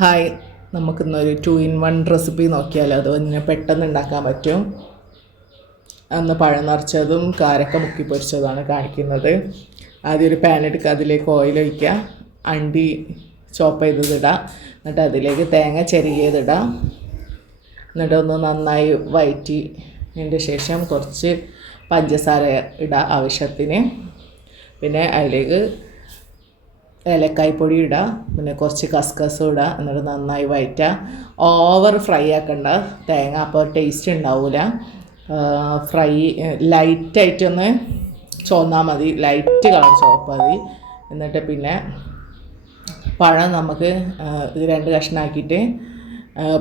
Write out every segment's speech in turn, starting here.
Hi, നമുക്കിന്നൊരു 2 in 1 recipe നോക്കിയാലോ. അത് ഇങ്ങനെ പെട്ടെന്ന് ഉണ്ടാക്കാൻ പറ്റും. അന്ന് പഴം നിറച്ചതും കാരക്ക മുക്കി പൊരിച്ചതാണ് കാണിക്കുന്നത്. ആദ്യം ഒരു പാൻ എടുക്കുക, അതിലേക്ക് ഓയിൽ ഒഴിക്കുക, അണ്ടി ചോപ്പ് ചെയ്തതിടുക, എന്നിട്ട് അതിലേക്ക് തേങ്ങ ചെറിയതിടുക, എന്നിട്ട് ഒന്ന് നന്നായി വഴറ്റിയതിൻ്റെ ശേഷം കുറച്ച് പഞ്ചസാര ഇടുക ആവശ്യത്തിന്. പിന്നെ അതിലേക്ക് ഏലക്കായ്പ്പൊടി ഇടുക, പിന്നെ കുറച്ച് കസ്കസും ഇടുക, എന്നിട്ട് നന്നായി വഴറ്റുക. ഓവർ ഫ്രൈ ആക്കണ്ട തേങ്ങ, അപ്പോൾ ടേസ്റ്റ് ഉണ്ടാവില്ല. ഫ്രൈ ലൈറ്റായിട്ടൊന്ന് ചുവന്നാൽ മതി, ലൈറ്റ് കളർ ചുവപ്പ് മതി. എന്നിട്ട് പിന്നെ പഴം നമുക്ക് ഇത് 2 കഷ്ണമാക്കിയിട്ട്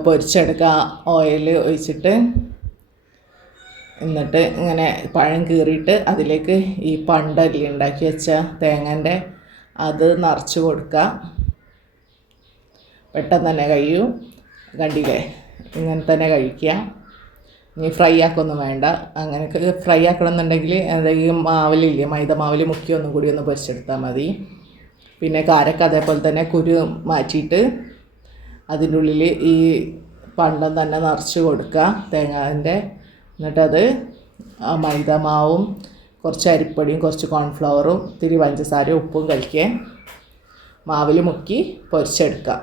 പൊരിച്ചെടുക്കുക ഓയിൽ ഒഴിച്ചിട്ട്. എന്നിട്ട് ഇങ്ങനെ പഴം കീറിയിട്ട് അതിലേക്ക് ഈ പണ്ടല്ലി ഉണ്ടാക്കി വെച്ച തേങ്ങൻ്റെ അത് നിറച്ച് കൊടുക്കുക. പെട്ടെന്ന് തന്നെ കഴിയും, കണ്ടില്ലേ? ഇങ്ങനെ തന്നെ കഴിക്കുക. ഇനി ഫ്രൈ ആക്കൊന്നും വേണ്ട. അങ്ങനെ ഫ്രൈ ആക്കണമെന്നുണ്ടെങ്കിൽ എന്തെങ്കിലും മാവിലില്ലേ, മൈദ മാവിൽ മുക്കി ഒന്നും കൂടി ഒന്ന് പൊരിച്ചെടുത്താൽ മതി. പിന്നെ കാരക്ക അതേപോലെ തന്നെ കുരു മാറ്റിയിട്ട് അതിൻ്റെ ഉള്ളിൽ ഈ പണ്ടം തന്നെ നിറച്ച് കൊടുക്കുക തേങ്ങാൻ്റെ. എന്നിട്ടത് മൈദ മാവും കുറച്ച് അരിപ്പൊടിയും കുറച്ച് കോൺഫ്ലവറും ഇത്തിരി പഞ്ചസാരയും ഉപ്പും കലക്കി മാവിൽ മുക്കി പൊരിച്ചെടുക്കുക.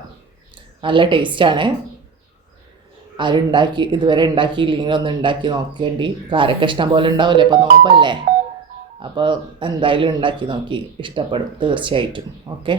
നല്ല ടേസ്റ്റാണ്. ഇതുവരെ ഉണ്ടാക്കിയില്ലെങ്കിൽ ഒന്ന് ഉണ്ടാക്കി നോക്കേണ്ടി. കാരക്ക ഇഷ്ടം പോലെ ഉണ്ടാവില്ലേ, അപ്പോൾ നോമ്പല്ലേ, അപ്പോൾ എന്തായാലും ഉണ്ടാക്കി നോക്കി, ഇഷ്ടപ്പെടും തീർച്ചയായിട്ടും. ഓക്കെ.